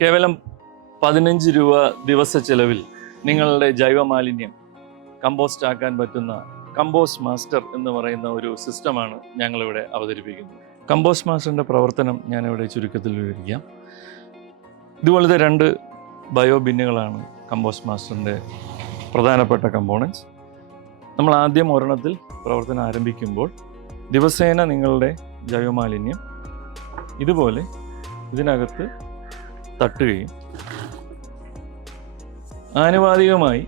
കേവലം 15 രൂപ ദിവസ ചെലവിൽ നിങ്ങളുടെ ജൈവമാലിന്യം കമ്പോസ്റ്റ് ആക്കാൻ പറ്റുന്ന കമ്പോസ്റ്റ് മാസ്റ്റർ എന്ന് പറയുന്ന ഒരു സിസ്റ്റമാണ് ഞങ്ങളിവിടെ അവതരിപ്പിക്കുന്നത്. കമ്പോസ്റ്റ് മാസ്റ്ററിൻ്റെ പ്രവർത്തനം ഞാനിവിടെ ചുരുക്കത്തിൽ വിവരിക്കാം. ഇതുപോലത്തെ 2 ബയോ ബിന്നുകളാണ് കമ്പോസ്റ്റ് മാസ്റ്ററിൻ്റെ പ്രധാനപ്പെട്ട കമ്പോണൻസ്. നമ്മൾ ആദ്യം ഒരെണ്ണത്തിൽ പ്രവർത്തനം ആരംഭിക്കുമ്പോൾ ദിവസേന നിങ്ങളുടെ ജൈവമാലിന്യം ഇതുപോലെ ഇതിനകത്ത് തട്ടുകയും ആനുപാതികമായി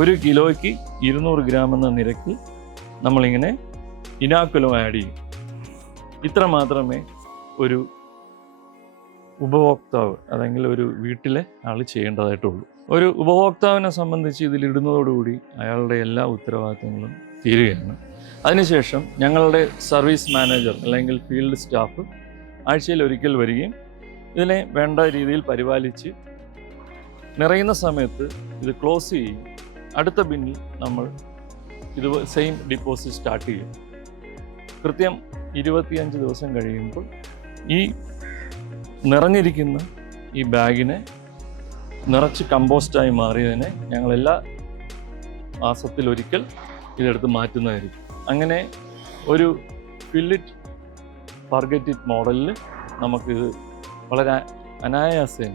1 കിലോയ്ക്ക് 200 ഗ്രാം എന്ന നിരക്കിൽ നമ്മളിങ്ങനെ ഇനാക്കുലം ആഡ് ചെയ്യും. ഇത്ര മാത്രമേ ഒരു ഉപഭോക്താവ് അല്ലെങ്കിൽ ഒരു വീട്ടിലെ ആൾ ചെയ്യേണ്ടതായിട്ടുള്ളൂ. ഒരു ഉപഭോക്താവിനെ സംബന്ധിച്ച് ഇതിലിടുന്നതോടുകൂടി അയാളുടെ എല്ലാ ഉത്തരവാദിത്തങ്ങളും തീരുകയാണ്. അതിനുശേഷം ഞങ്ങളുടെ സർവീസ് മാനേജർ അല്ലെങ്കിൽ ഫീൽഡ് സ്റ്റാഫ് ആഴ്ചയിൽ ഒരിക്കൽ വരികയും ഇതിനെ വേണ്ട രീതിയിൽ പരിപാലിച്ച് നിറയുന്ന സമയത്ത് ഇത് ക്ലോസ് ചെയ്യും. അടുത്ത ബിന്നിൽ നമ്മൾ ഇത് സെയിം ഡിപ്പോസിറ്റ് സ്റ്റാർട്ട് ചെയ്യും. കൃത്യം 25 ദിവസം കഴിയുമ്പോൾ ഈ നിറഞ്ഞിരിക്കുന്ന ഈ ബാഗിനെ നിറച്ച് കമ്പോസ്റ്റായി മാറിയതിനെ ഞങ്ങളെല്ലാ മാസത്തിലൊരിക്കൽ ഇതെടുത്ത് മാറ്റുന്നതായിരിക്കും. അങ്ങനെ ഒരു ഫില്ലിറ്റ് ഫർഗറ്റ് മോഡലിൽ നമുക്കിത് വളരെ അനായാസേന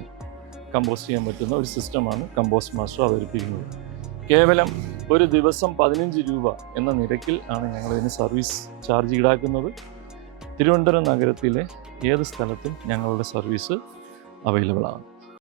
കമ്പോസ്റ്റ് ചെയ്യാൻ പറ്റുന്ന ഒരു സിസ്റ്റമാണ് കമ്പോസ്റ്റ് മാസ്റ്റർ അവതരിപ്പിക്കുന്നത്. കേവലം ഒരു ദിവസം 15 രൂപ എന്ന നിരക്കിൽ ആണ് ഞങ്ങളിതിന് സർവീസ് ചാർജ് ഈടാക്കുന്നത്. തിരുവനന്തപുരം നഗരത്തിലെ ഏത് സ്ഥലത്തും ഞങ്ങളുടെ സർവീസ് അവൈലബിൾ ആണ്.